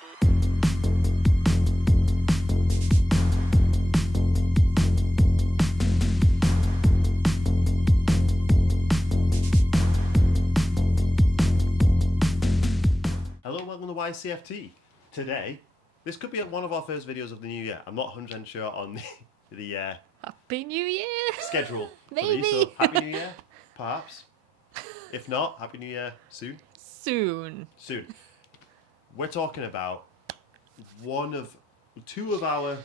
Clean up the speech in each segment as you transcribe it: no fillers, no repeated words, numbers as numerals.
Hello and welcome to YCFT. Today, this could be one of our first videos of the new year. I'm not 100% sure on the Happy New Year! schedule for Maybe. these, so Happy New Year, perhaps. If not, Happy New Year soon. Soon. We're talking about two of our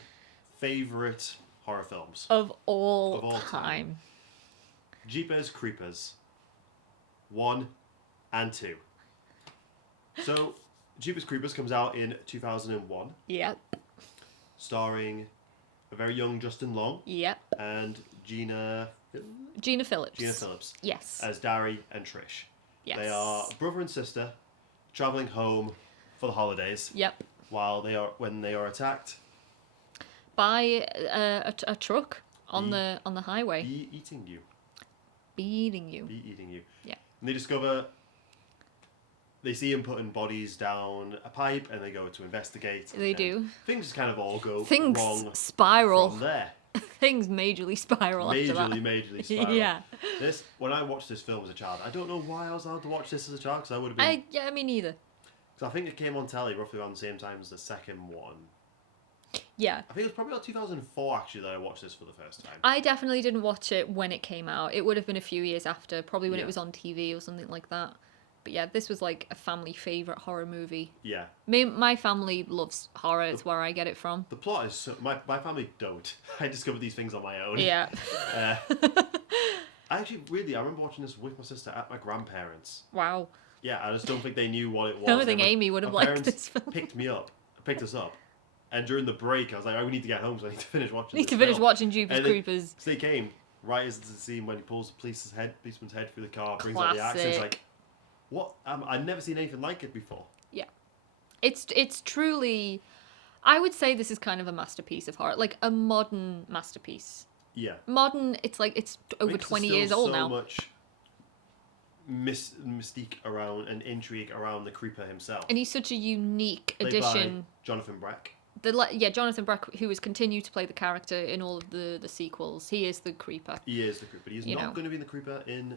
favourite horror films. Of all time. Jeepers Creepers 1 and 2. So, Jeepers Creepers comes out in 2001. Yep. Starring a very young Justin Long. Yep. And Gina Phillips. Yes. As Dari and Trish. Yes. They are brother and sister travelling home for the holidays. Yep. When they are attacked by a truck on the highway. Be eating you. Yeah. And they discover. They see him putting bodies down a pipe, and they go to investigate. They do. Things kind of all go Things wrong spiral from there. Things majorly spiral after that. Majorly spiral. Yeah. When I watched this film as a child, I don't know why I was allowed to watch this as a child, because I would have been. Yeah, me neither. Because I think it came on telly roughly around the same time as the second one. Yeah. I think it was probably about 2004 actually that I watched this for the first time. I definitely didn't watch it when it came out. It would have been a few years after, probably when it was on TV or something like that. But yeah, this was like a family favourite horror movie. Yeah. My family loves horror. It's where I get it from. The plot is... my family don't. I discovered these things on my own. Yeah. I remember watching this with my sister at my grandparents'. Wow. Yeah, I just don't think they knew what it was. I don't think Amy would have liked this film. Picked us up. And during the break, I was like, we need to get home, so I need to finish watching watching Jeepers Creepers. So they came right as the scene when he pulls the policeman's head through the car, brings out the axe, and it's like, what? I've never seen anything like it before. Yeah. It's truly... I would say this is kind of a masterpiece of horror. Like, a modern masterpiece. Yeah. Modern, it's over 20 years old now. So much mystique around and intrigue around the creeper himself. And he's such a unique Played addition. By Jonathan Breck. Jonathan Breck, who has continued to play the character in all of the sequels. He is the creeper. He's not going to be the creeper in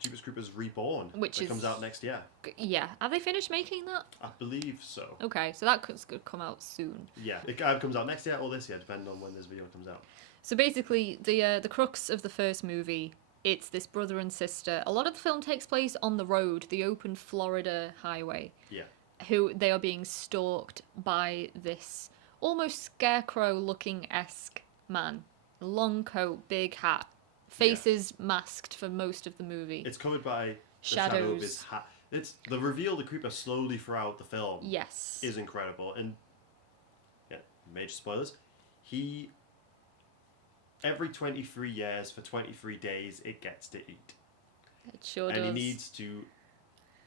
Jeepers Creepers Reborn, which comes out next year. Yeah. Have they finished making that? I believe so. Okay, so that could come out soon. Yeah, it either comes out next year or this year, depending on when this video comes out. So basically, the crux of the first movie, it's this brother and sister. A lot of the film takes place on the road, the open Florida highway. Yeah. Who they are being stalked by this almost scarecrow-looking-esque man. Long coat, big hat. Faces masked for most of the movie. It's covered by the shadow of his hat. It's the reveal of the creeper slowly throughout the film. Yes. Is incredible. And yeah, major spoilers. Every 23 years for 23 days it gets to eat. It sure does. And he needs to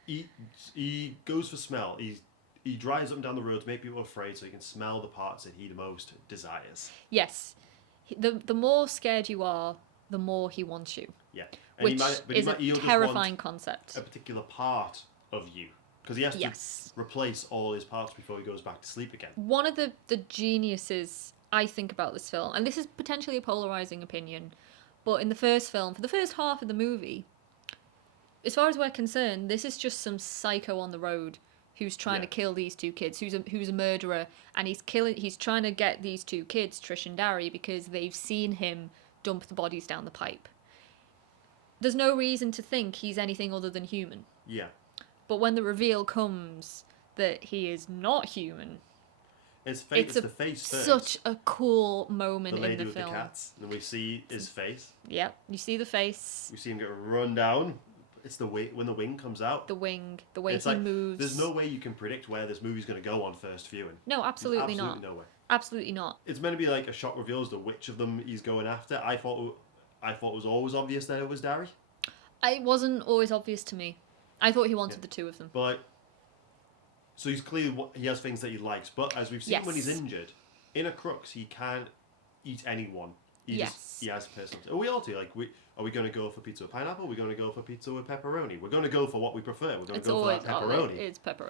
eat. He goes for smell. He drives up and down the road to make people afraid so he can smell the parts that he the most desires. Yes. The more scared you are, the more he wants you. Yeah. And which is a terrifying concept. A particular part of you. Because he has to replace all his parts before he goes back to sleep again. One of the geniuses I think about this film, and this is potentially a polarizing opinion, but in the first film, for the first half of the movie, as far as we're concerned, this is just some psycho on the road who's trying to kill these two kids, who's a murderer, and he's trying to get these two kids, Trish and Dari, because they've seen him dump the bodies down the pipe. There's no reason to think he's anything other than human. Yeah. But when the reveal comes that he is not human, it's the face first. Such a cool moment in the film. The lady with the cats, and we see his face. Yep, you see the face. We see him get run down. It's the way when the wing comes out. The way he moves. There's no way you can predict where this movie's going to go on first viewing. No, absolutely not. Absolutely no way. Absolutely not. It's meant to be like a shock reveal as to which of them he's going after. I thought it was always obvious that it was Dari. It wasn't always obvious to me. I thought he wanted the two of them. But so he's clearly he has things that he likes. But as we've seen when he's injured, in a crux he can't eat anyone. Yes. He has personal. We all do. Like, are we going to go for pizza with pineapple? Are we going to go for pizza with pepperoni? We're going to go for what we prefer. We're going to go for that pepperoni.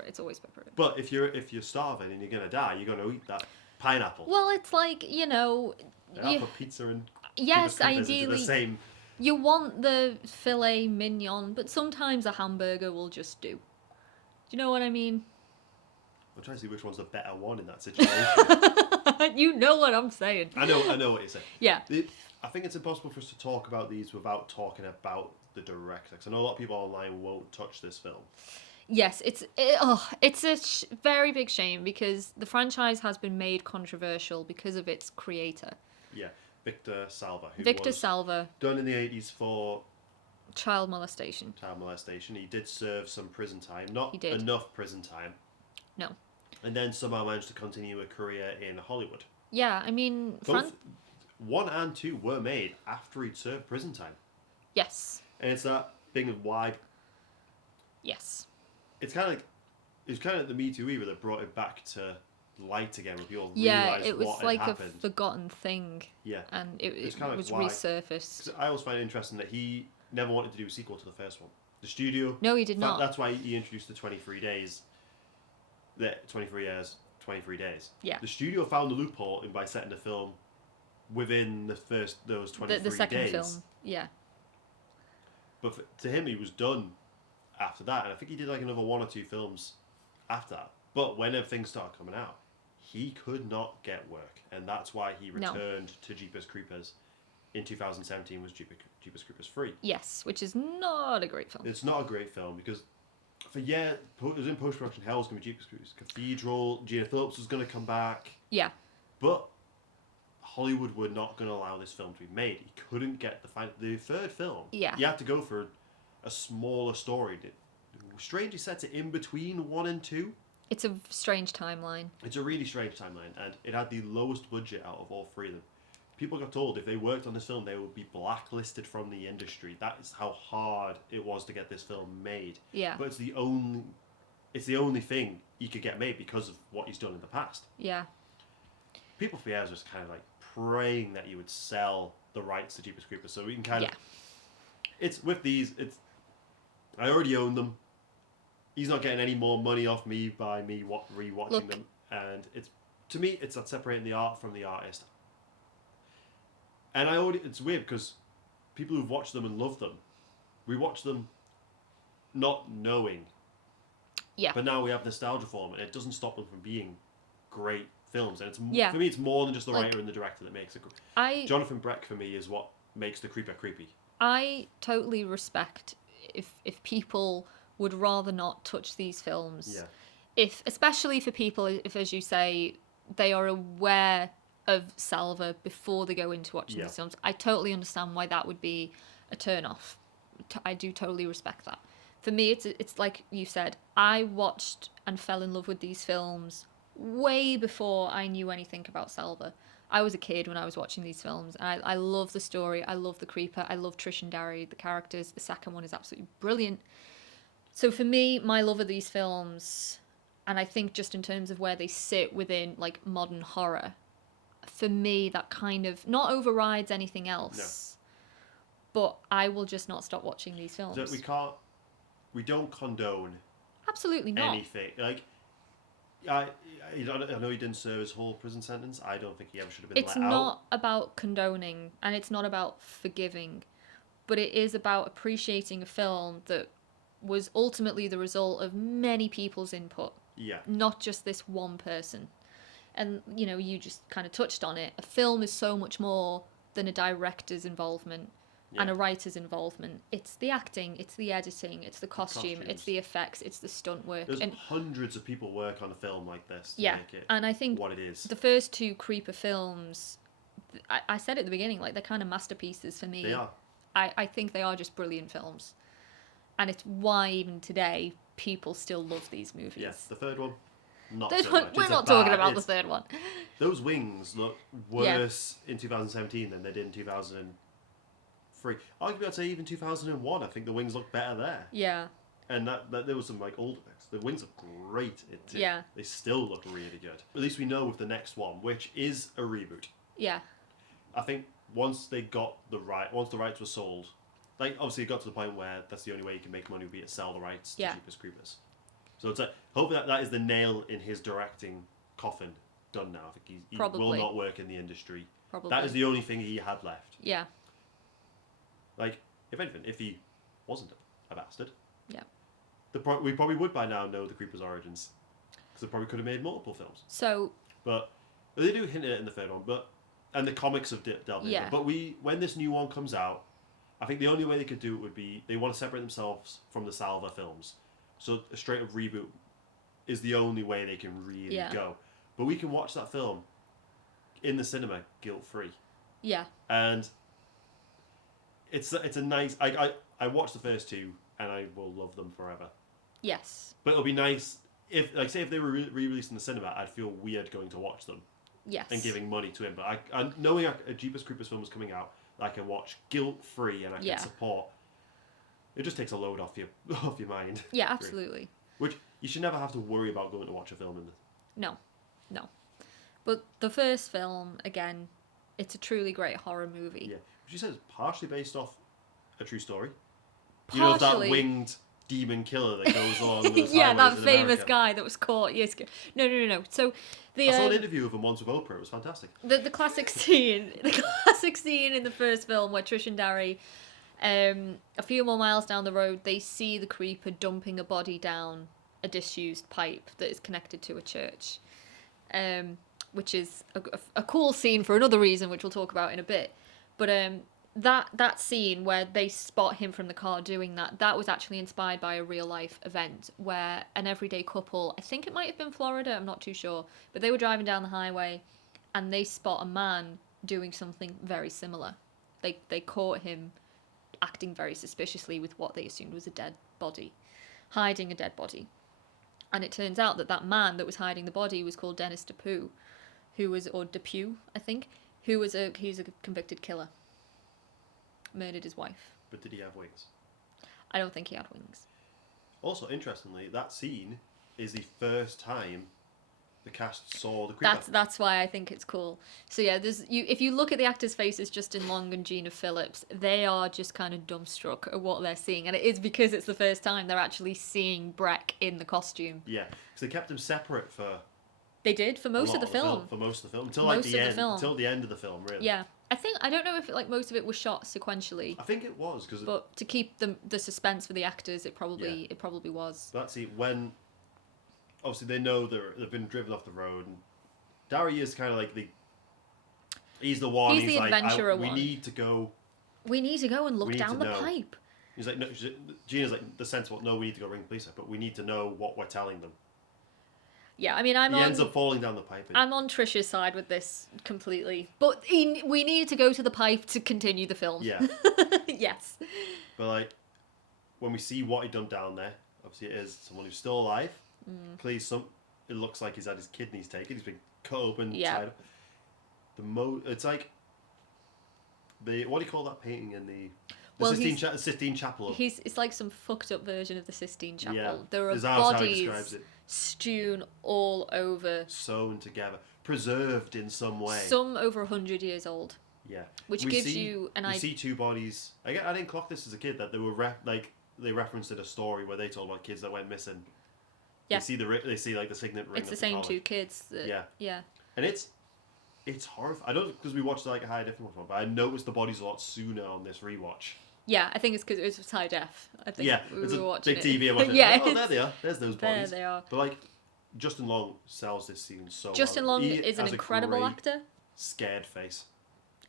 It's always pepperoni. But if you're starving and you're going to die, you're going to eat that pineapple. Well, it's like, you know... Yeah, for pizza and... Yes, Jeepers Creepers ideally... the same. You want the filet mignon, but sometimes a hamburger will just do. Do you know what I mean? I'm trying to see which one's the better one in that situation. You know what I'm saying. I know what you're saying. Yeah. I think it's impossible for us to talk about these without talking about the director. Because I know a lot of people online won't touch this film. Yes, it's a very big shame because the franchise has been made controversial because of its creator. Yeah, Victor Salva. Victor Salva. Done in the 80s for... Child molestation. He did serve some prison time. Not enough prison time. No. And then somehow managed to continue a career in Hollywood. Yeah, I mean... Both 1 and 2 were made after he'd served prison time. Yes. And it's that thing of why... Yes. It's kind of like the Me Too era that brought it back to light again, where people realised it was like a forgotten thing. Yeah. And it was resurfaced. I always find it interesting that he never wanted to do a sequel to the first one. The studio... No, he did not. That's why he introduced the 23 days... The 23 years, 23 days. Yeah. The studio found the loophole by setting the film within those 23 days. The second film, yeah. But to him, he was done after that. And I think he did like another 1 or 2 films after that. But when everything started coming out, he could not get work. And that's why he returned to Jeepers Creepers in 2017 was Jeepers Creepers 3. Yes, which is not a great film. It's not a great film because... it was in post-production hell. It was going to be Jeepers Creepers Cathedral. Gina Phillips was going to come back. Yeah. But Hollywood were not going to allow this film to be made. He couldn't get the third film. Yeah. You had to go for a smaller story. Strangely sets it in between 1 and 2. It's a strange timeline. It's a really strange timeline. And it had the lowest budget out of all 3 of them. People got told if they worked on this film, they would be blacklisted from the industry. That is how hard it was to get this film made. Yeah. But it's the only thing he could get made because of what he's done in the past. Yeah. People for years was kind of like praying that you would sell the rights to Jeepers Creepers, so we can kind of... It's with these, I already own them. He's not getting any more money off me by me rewatching them. And to me, it's that separating the art from the artist. And it's weird because people who've watched them and love them, we watch them not knowing. Yeah. But now we have nostalgia for them, and it doesn't stop them from being great films. And for me, it's more than just the writer and the director that makes it. Jonathan Breck, for me, is what makes the creeper creepy. I totally respect if people would rather not touch these films. Yeah. Especially for people, if, as you say, they are aware of Salva before they go into watching these films. I totally understand why that would be a turn-off. I do totally respect that. For me, it's like you said, I watched and fell in love with these films way before I knew anything about Salva. I was a kid when I was watching these films, and I love the story, I love the creeper, I love Trish and Darry, the characters. The second one is absolutely brilliant. So for me, my love of these films, and I think just in terms of where they sit within like modern horror, for me, that kind of not overrides anything else. No. But I will just not stop watching these films. So we don't condone absolutely not anything. Like, I know he didn't serve his whole prison sentence. I don't think he ever should have been let out. It's not about condoning, and it's not about forgiving, but it is about appreciating a film that was ultimately the result of many people's input. Yeah. Not just this one person. And, you just kind of touched on it. A film is so much more than a director's involvement and a writer's involvement. It's the acting, it's the editing, it's the costume, it's the effects, it's the stunt work. There's hundreds of people work on a film like this to make it and I think what it is. The first 2 creeper films, I said at the beginning, like, they're kind of masterpieces for me. They are. I think they are just brilliant films. And it's why even today people still love these movies. Yes, the third one. We're not talking about the third one. Those wings look worse in 2017 than they did in 2003. Arguably, I'd say even 2001. I think the wings look better there. Yeah. And that there was some like old effects. The wings look great. They still look really good. At least we know with the next one, which is a reboot. Yeah. I think once the rights were sold, like obviously it got to the point where that's the only way you can make money would be to sell the rights to Jeepers Creepers. So it's like, hopefully that is the nail in his directing coffin done now. I think he will not work in the industry. Probably. That is the only thing he had left. Yeah. Like, if anything, if he wasn't a bastard, yeah, we probably would by now know the Creeper's origins. Because they probably could have made multiple films. So... But they do hint at it in the third one, and the comics have delved into it. But when this new one comes out, I think the only way they could do it would be they want to separate themselves from the Salva films. So a straight up reboot is the only way they can really go. But we can watch that film in the cinema guilt-free. Yeah. And it's a nice... I watched the first two and I will love them forever. Yes. But it'll be nice if, like, say if they were re-released in the cinema, I'd feel weird going to watch them. Yes. And giving money to him. But knowing a Jeepers Creepers film is coming out, I can watch guilt-free and I can support. It just takes a load off your mind. Yeah, absolutely. Really. Which you should never have to worry about going to watch a film in the... No. But the first film, again, it's a truly great horror movie. Yeah. She says partially based off a true story. Partially. You know, that winged demon killer that goes along those yeah, that in famous America. guy that was caught years ago. No. So I saw an interview of him once with Oprah. It was fantastic. The classic scene in the first film where Trish and Darry, a few more miles down the road, they see the Creeper dumping a body down a disused pipe that is connected to a church, which is a cool scene for another reason, which we'll talk about in a bit. But that scene where they spot him from the car doing that was actually inspired by a real life event where an everyday couple, I think it might have been Florida, I'm not too sure, but they were driving down the highway and they spot a man doing something very similar. They caught him acting very suspiciously with what they assumed was a dead body, hiding a dead body. And it turns out that man that was hiding the body was called Dennis Depew, or Depew, I think, he's a convicted killer. Murdered his wife. But did he have wings? I don't think he had wings. Also, interestingly, that scene is the first time the cast saw the Creeper. That's why I think it's cool. So yeah, if you look at the actors' faces, Justin Long and Gina Phillips, they are just kind of dumbstruck at what they're seeing, and it is because it's the first time they're actually seeing Breck in the costume. Yeah, because they kept him separate for... They did for most of the film. For most of the film, until like the end, until the end of the film, really. Yeah, I don't know if most of it was shot sequentially. I think it was but to keep the suspense for the actors, it probably was. But see, when obviously they know they've been driven off the road, and Darry is kind of like he's the one. He's the adventurer one. We need to go and look down the pipe. He's like, no. Gina's like the sensible. No, we need to go ring the police, but we need to know what we're telling them. Yeah, I mean, he ends up falling down the pipe. I'm on Trish's side with this completely. But we needed to go to the pipe to continue the film. Yeah. Yes. But, like, when we see what he done down there, obviously it is someone who's still alive. Please, it looks like he's had his kidneys taken. He's been cut open, tied up. It's like... what do you call that painting in the Sistine Chapel? It's like some fucked up version of the Sistine Chapel. Yeah. There are bodies strewn all over. Sewn together. Preserved in some way. Some over 100 years old. Yeah. Which gives you an idea. We see two bodies. I didn't clock this as a kid, that they were they referenced in a story where they told about kids that went missing. Yeah. They see like the signet ring. It's the same two kids. Yeah. And it's horrifying. I don't, because we watched like a high definition one, but I noticed the bodies a lot sooner on this rewatch. Yeah, I think it's because it was high def. I think it's we were a watching big TV. It. Yeah, there they are. There's those bodies. There they are. But like, Justin Long sells this scene so well. Justin Long is an incredible actor. Scared face.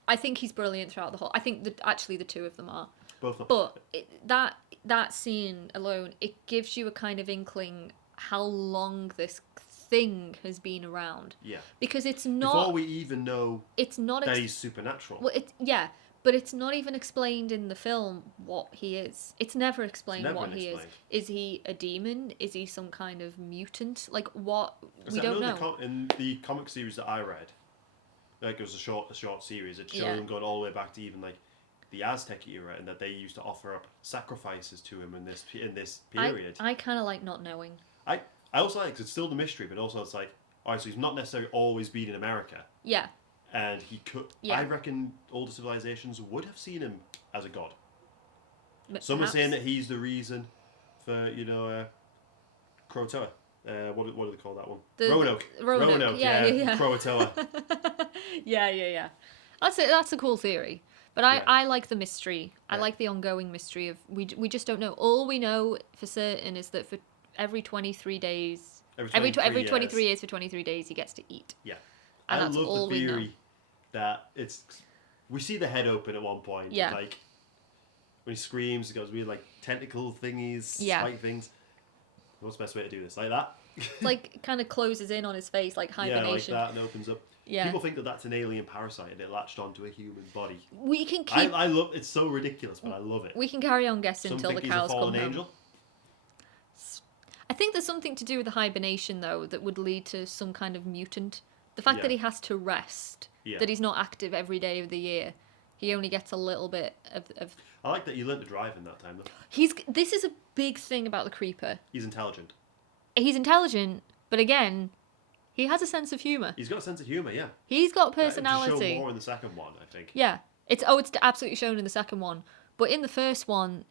I think he's brilliant throughout the whole. I think actually the two of them are. Both of them. But that scene alone, it gives you a kind of inkling how long this thing has been around. Yeah. Because it's not. Before we even know. It's not that he's supernatural. Well, but it's not even explained in the film what he is. It's never explained what he is. Is he a demon? Is he some kind of mutant? Like what? We don't know. In the comic series that I read, like it was a short series. It showed him going all the way back to even like the Aztec era, and that they used to offer up sacrifices to him in this period. I kind of like not knowing. I also like, 'cause it's still the mystery, but also it's like, alright, so he's not necessarily always been in America. Yeah. and he could. Yeah. I reckon older civilizations would have seen him as a god. But Some are perhaps- saying that he's the reason for Croatoa. What do they call that one? The- Roanoke. Roanoke. Yeah. Croatoa. Yeah. That's a cool theory. But Yeah. I like the mystery. I Yeah. like the ongoing mystery of we just don't know. All we know for certain is that for every 23 days, every 23 years for 23 days he gets to eat. Yeah. And I that's love all the we know. theory that it's. We see the head open at one point. Yeah. Like when he screams, it goes weird like tentacle thingies, Yeah. spike things. What's the best way to do this? Like that? It's like kind of closes in on his face like hibernation. Yeah, like that, and opens up. Yeah. People think that that's an alien parasite and it latched onto a human body. We can keep I love it's so ridiculous, but I love it. we can carry on guessing Some until the think he's a cows come fallen home. angel. I think there's something to do with the hibernation though that would lead to some kind of mutant. The fact Yeah. that he has to rest, Yeah. that he's not active every day of the year. He only gets a little bit of I like that he learned to drive in that time though. This is a big thing about the creeper. He's intelligent. He's intelligent, but again, he has a sense of humor. He's got a sense of humour, yeah. He's got To show personality. more in the second one, I think. Yeah. It's absolutely shown in the second one. But in the first one,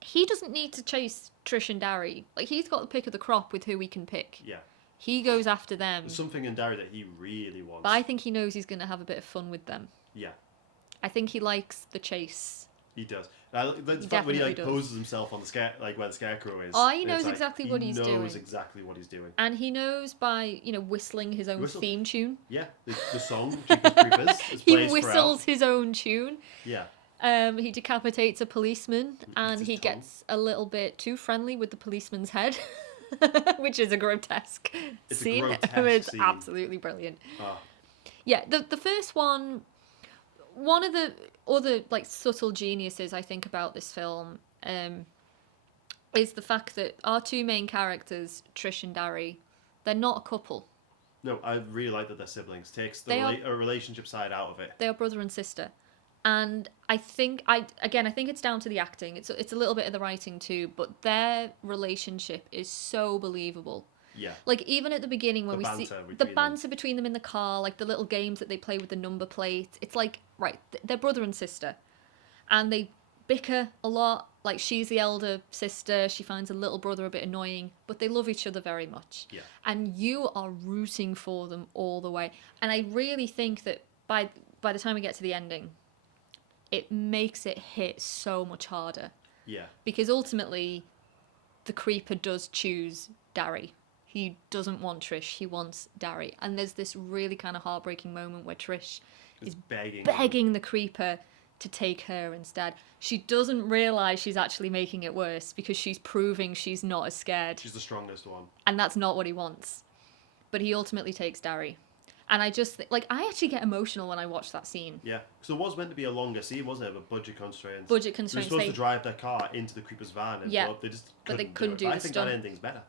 he doesn't need to chase Trish and Darry. Like, he's got the pick of the crop with who he can pick. Yeah. He goes after them. There's something in Darry that he really wants. But I think he knows he's going to have a bit of fun with them. Yeah, I think he likes the chase. he does. The fact when he definitely like does. poses himself on the where the scarecrow is. Oh, he and knows it's like, exactly what he's doing. He knows exactly what he's doing. And he knows by, whistling his own Whistle. theme tune. Yeah, the song Jeepers Creepers is He plays whistles his own tune. throughout. Yeah, He decapitates a policeman, and his he tongue. gets a little bit too friendly with the policeman's head, which is a grotesque It's a scene. grotesque It's scene. absolutely brilliant. Oh, Yeah, the first one, one of the other like subtle geniuses I think about this film is the fact that our two main characters, Trish and Darry, they're not a couple. no, I really like that they're siblings. Takes the They are- a relationship side out of it. They are brother and sister. And I think it's down to the acting. It's a little bit of the writing too, but their relationship is so believable. Yeah, Like even at the beginning when The we see banter the between them. banter between them in the car, like the little games that they play with the number plate, it's like right, they're brother and sister, and they bicker a lot. Like she's the elder sister, she finds a little brother a bit annoying, but they love each other very much. Yeah. And you are rooting for them all the way. And I really think that by the time we get to the ending, it makes it hit so much harder. yeah, Because ultimately, the creeper does choose Darry. He doesn't want Trish, he wants Darry. And there's this really kind of heartbreaking moment where Trish it's is begging. begging the creeper to take her instead. She doesn't realise she's actually making it worse because she's proving she's not as scared. She's the strongest one. And that's not what he wants. But he ultimately takes Darry. And I just, I actually get emotional when I watch that scene. Yeah, because it was meant to be a longer scene, wasn't it? But budget constraints. Budget They were constraints. supposed to drive their car into the creeper's van, and Yeah, but they just but they couldn't couldn't do do it. the I think stunt. that ending's better.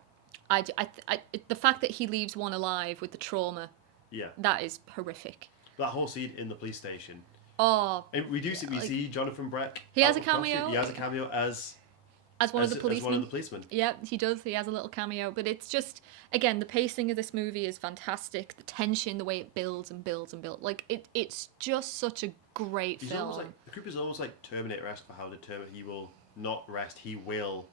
The fact that he leaves one alive with the trauma, Yeah, that is horrific. that whole scene in the police station. Oh, And we see Jonathan Breck. He has out a of costume. cameo. He has a cameo as as one of the as one of policemen. the policemen. Yeah, he does. He has a little cameo, but it's just again the pacing of this movie is fantastic. The tension, the way it builds and builds and builds, it's just such a great He's film. almost like the creeper's almost like Terminator-esque for how determined he will not rest. He will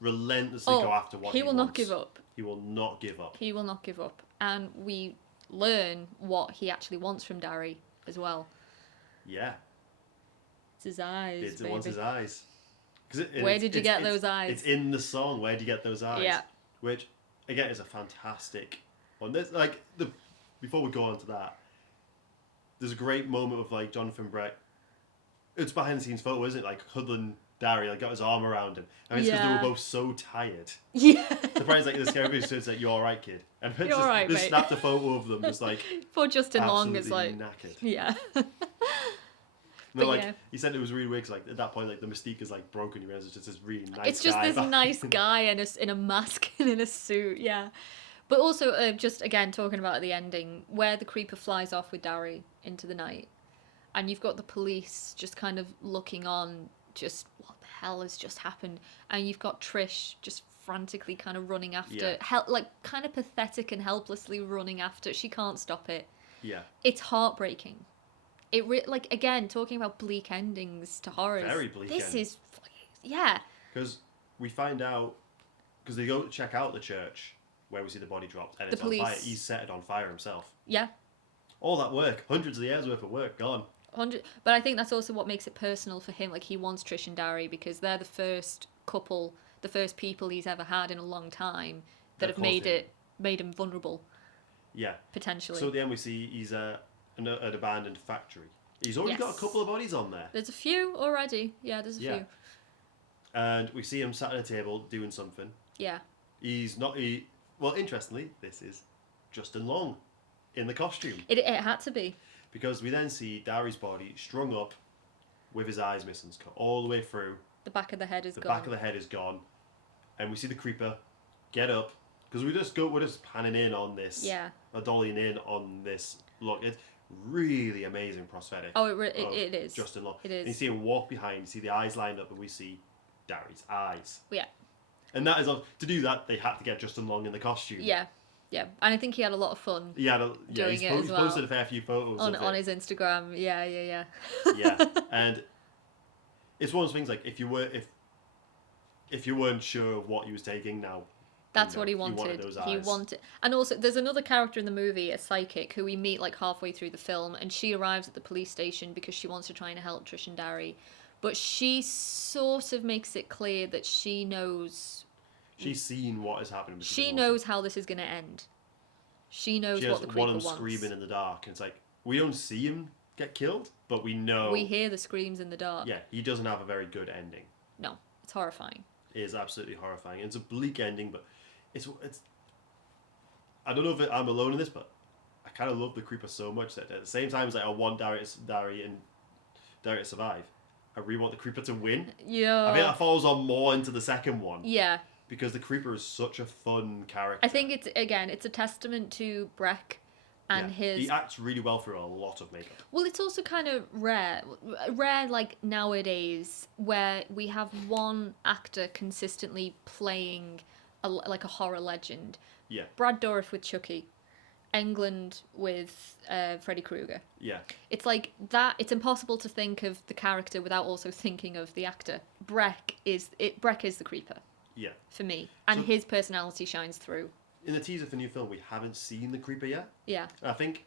relentlessly go after what he will not wants. give up. He will not give up. He will not give up, and we learn what he actually wants from Darry as well. Yeah, It's his eyes, it baby. wants his eyes. Where did you get those eyes? It's in the song. Where did you get those eyes? Yeah. Which, again, is a fantastic one. There's before we go on to that, there's a great moment of like Jonathan Breck. It's behind the scenes photo, isn't it? Like huddling Darry, like got his arm around him. I mean, it's because they Yeah. were both so tired. Yeah. Surprised like the scary video says like, "You all right, kid?" And You're all right, just mate. snapped a photo of them, just like For Justin Long, absolutely it's like, knackered. yeah. No, But like yeah. he said, it was really weird. 'Cause, like at that point, like the mystique is like broken. You realize it's just this really nice. It's just guy this behind nice him. guy in a mask and in a suit, yeah. But also, just again talking about the ending, where the creeper flies off with Darry into the night, and you've got the police just kind of looking on, just what the hell has just happened, and you've got Trish just frantically kind of running after, Yeah. kind of pathetic and helplessly running after. She can't stop it. Yeah. It's heartbreaking. Like, again, talking about bleak endings to horrors. Very bleak This ending. is, yeah. Because we find out, because they go to check out the church where we see the body dropped, and The it's on fire. police. He's set it on fire himself. Yeah. All that work, hundreds of years worth of work, gone. But I think that's also what makes it personal for him. Like, he wants Trish and Dari because they're the first couple, the first people he's ever had in a long time that have made him vulnerable. Yeah. Potentially. So at the end we see he's an abandoned factory. He's already got a couple of bodies on there. There's a few already. Yeah, there's a few. And we see him sat at a table doing something. Yeah. He's not... Well, interestingly, this is Justin Long in the costume. It had to be. Because we then see Dari's body strung up with his eyes missing, cut all the way through. The back of the head is gone. The back of the head is gone. And we see the creeper get up. Because we're just panning in on this. Yeah. Or dollying in on this look. It's really amazing prosthetic. Oh, it is. Justin Long. It is. And you see him walk behind, you see the eyes lined up, and we see Dari's eyes. Yeah. And that is, to do that, they had to get Justin Long in the costume. Yeah. Yeah. And I think he had a lot of fun doing it as he's well. posted a fair few photos on his Instagram. Yeah. Yeah. And it's one of those things, like, if you weren't sure of what he was taking, now that's what he wanted. He wanted, and also there's another character in the movie, a psychic, who we meet like halfway through the film, and she arrives at the police station because she wants to try and help Trish and Dari, but she sort of makes it clear that she knows. She's seen what has happened. She knows how this is going to end. She knows what the creeper wants. One of them screaming in the dark, and it's like, we don't see him get killed, but we know. We hear the screams in the dark. Yeah, he doesn't have a very good ending. No, it's horrifying. It is absolutely horrifying. It's a bleak ending, but it's. I don't know if I'm alone in this, but I kind of love the creeper so much that at the same time as like I want Dari to survive, I really want the creeper to win. Yeah. I think that falls on more into the second one. Yeah. Because the creeper is such a fun character. I think it's a testament to Breck and his. He acts really well through a lot of makeup. Well, it's also kind of rare like nowadays, where we have one actor consistently playing like a horror legend. Yeah. Brad Dourif with Chucky, Englund with Freddy Krueger. Yeah. It's like that. It's impossible to think of the character without also thinking of the actor. Breck is the creeper. Yeah. For me, and his personality shines through. In the teaser for the new film, we haven't seen the creeper yet. Yeah. And I think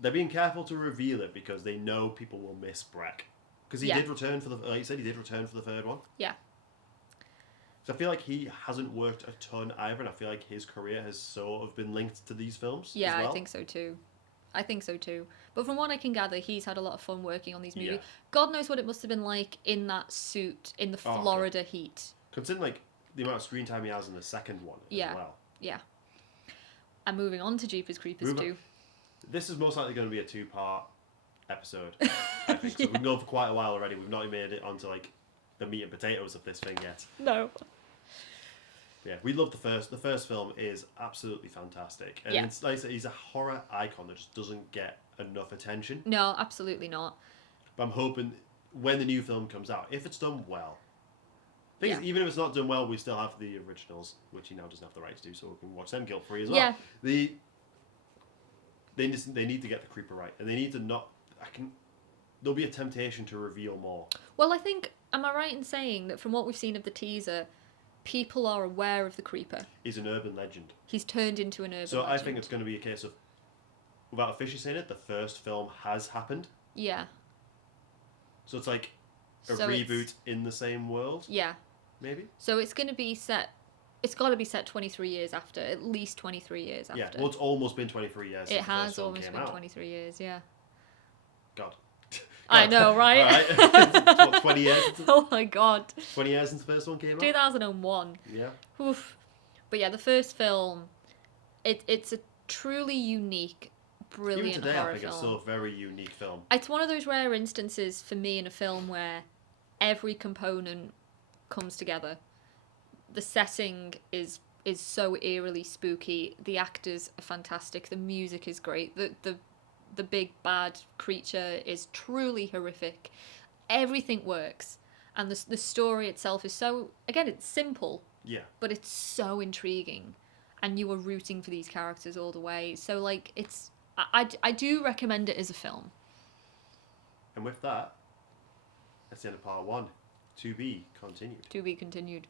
they're being careful to reveal it because they know people will miss Breck. Because he did return for like you said, he did return for the third one. Yeah. So I feel like he hasn't worked a ton either, and I feel like his career has sort of been linked to these films. Yeah, as well. I think so too. But from what I can gather, he's had a lot of fun working on these movies. Yeah. God knows what it must have been like in that suit in the Florida heat. Considering like the amount of screen time he has in the second one as well. Yeah. And moving on to Jeepers Creepers 2. This is most likely going to be a 2-part episode, I think. So we've been going for quite a while already. We've not even made it onto like the meat and potatoes of this thing yet. No. Yeah, we love the first. The first film is absolutely fantastic. And it's like I said, he's a horror icon that just doesn't get enough attention. No, absolutely not. But I'm hoping when the new film comes out, if it's done well, even if it's not done well, we still have the originals, which he now doesn't have the rights to, so we can watch them guilt-free as well. Yeah. They need to get the creeper right, and they need to not. There'll be a temptation to reveal more. Well, I think, am I right in saying that from what we've seen of the teaser, people are aware of the creeper? He's an urban legend. He's turned into an urban legend. So I think it's going to be a case of, without officially saying it, the first film has happened. Yeah. So it's like a reboot in the same world. Yeah. Maybe. So it's going to be set. It's got to be set 23 years after, at least 23 years after. Yeah. Well, it's almost been 23 years. It has almost been 23 years. Yeah. God. I know, right? All right. What, 20 years? Oh my God. 20 years since the first one came out? 2001. Yeah. Oof. But yeah, the first film, it's a truly unique, brilliant Even today, horror I think film. it's still a very unique film. It's one of those rare instances for me in a film where every component comes together. The setting is so eerily spooky. The actors are fantastic. The music is great. The big bad creature is truly horrific. Everything works, and the story itself is so, again, it's simple. Yeah. But it's so intriguing, and you are rooting for these characters all the way. So like it's I do recommend it as a film. And with that, that's the end of part 1. To be continued. To be continued.